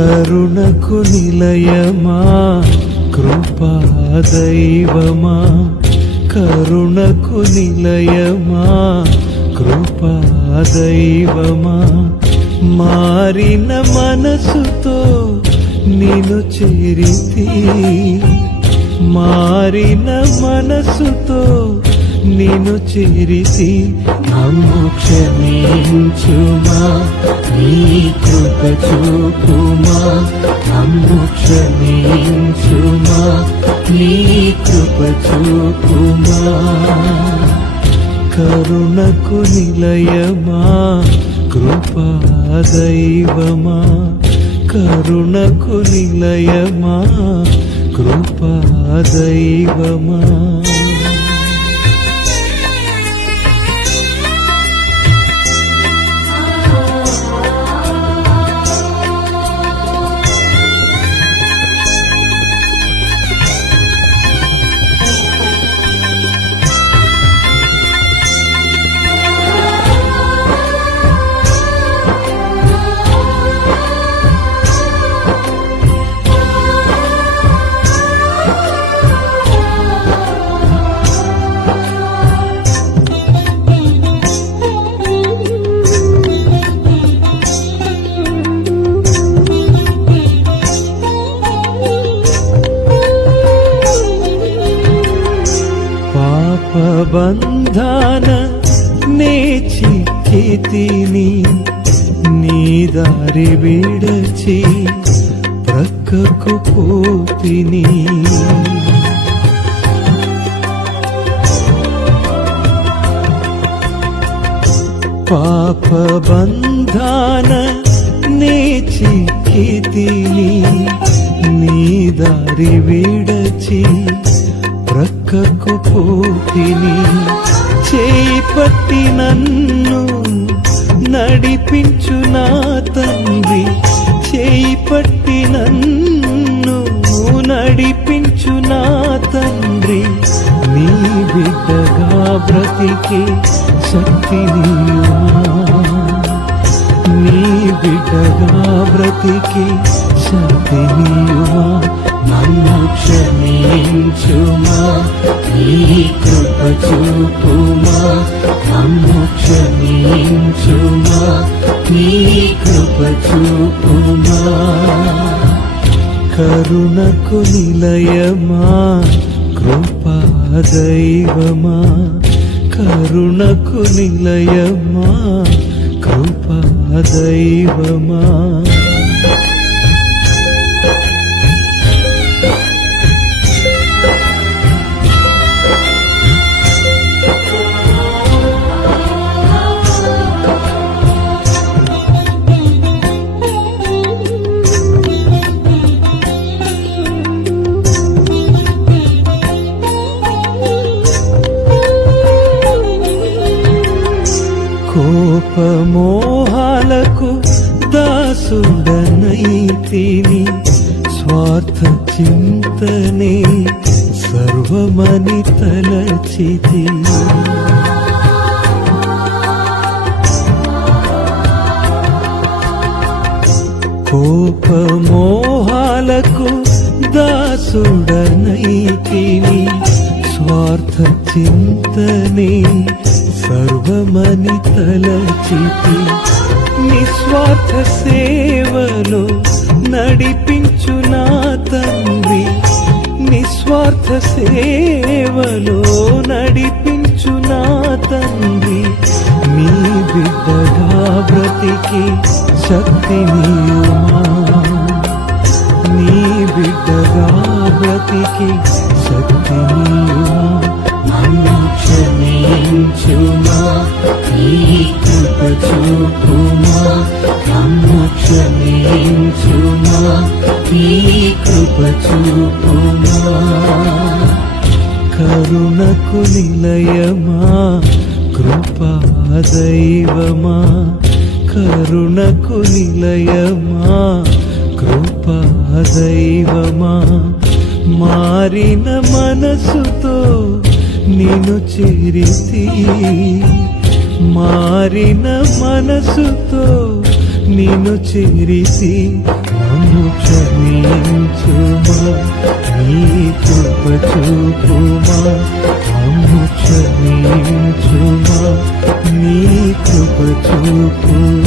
కరుణకు నిలయమా? కృపా దైవమా? కరుణకు నిలయమా? కృపా దైవమా? మారిన మనసుతో నిను చేరితి మారిన మనసుతో నిన్ను చేరిసి నమ్ము క్షమించుమా? నీ కృప చూపుమా? నమ్ము క్షమించుమా? నీ కృప చూపుమా? కరుణకు నిలయమా? కృపా దైవమా? కరుణకు నిలయమా? కృపా దైవమా? చిక్కితిని నీ దారి విడచి ప్రక్కకు పోతిని. పాప బంధాన నే చిక్కితిని నీ దారి విడచి ప్రక్కకు పోతిని. చేపట్టి నన్ను నడిపించు నా తండ్రి చేయి నన్ను నడిపించు నా తండ్రి. నీ బిడ్డగా బ్రతికి శక్తి నీ బిడ్డగా బ్రతికి శక్తి నీవా నన్ను క్షమించుమా నీ కృప చూపుమా నన్ను క్షమించుమా నీ కృప చూపుమా. కరుణకు నిలయమా కృపా దైవమా. కరుణకు నిలయమా కృపా దైవమా. కోపమోహాలకు దాసుడనైతిని స్వార్థ చింతనే సర్వమని తలచితి. కోపమోహాలకు దాసుడనైతిని స్వార్థ చింతనే సర్వమని తలచితి నిస్వార్థ సేవలో నడిపించు నా తండ్రి. నిస్వార్థ సేవలో నడిపించు నా తండ్రి. నీ బిడ్డగా బ్రతికి శక్తిని నీ బిడ్డగా బ్రతికి శక్తిని నీ కృప చూపుమా. కరుణకు నిలయమా. కృపా దైవమా. కరుణకు నిలయమా. కృపా దైవమా. మారిన మనసుతో నిన్ను చేరితి. మారిన మనసుతో నిన్ను చేరితి. నన్ను క్షమించుమా? నీ కృప చూపుమా నన్ను క్షమించుమా? నీ కృప చూపుమా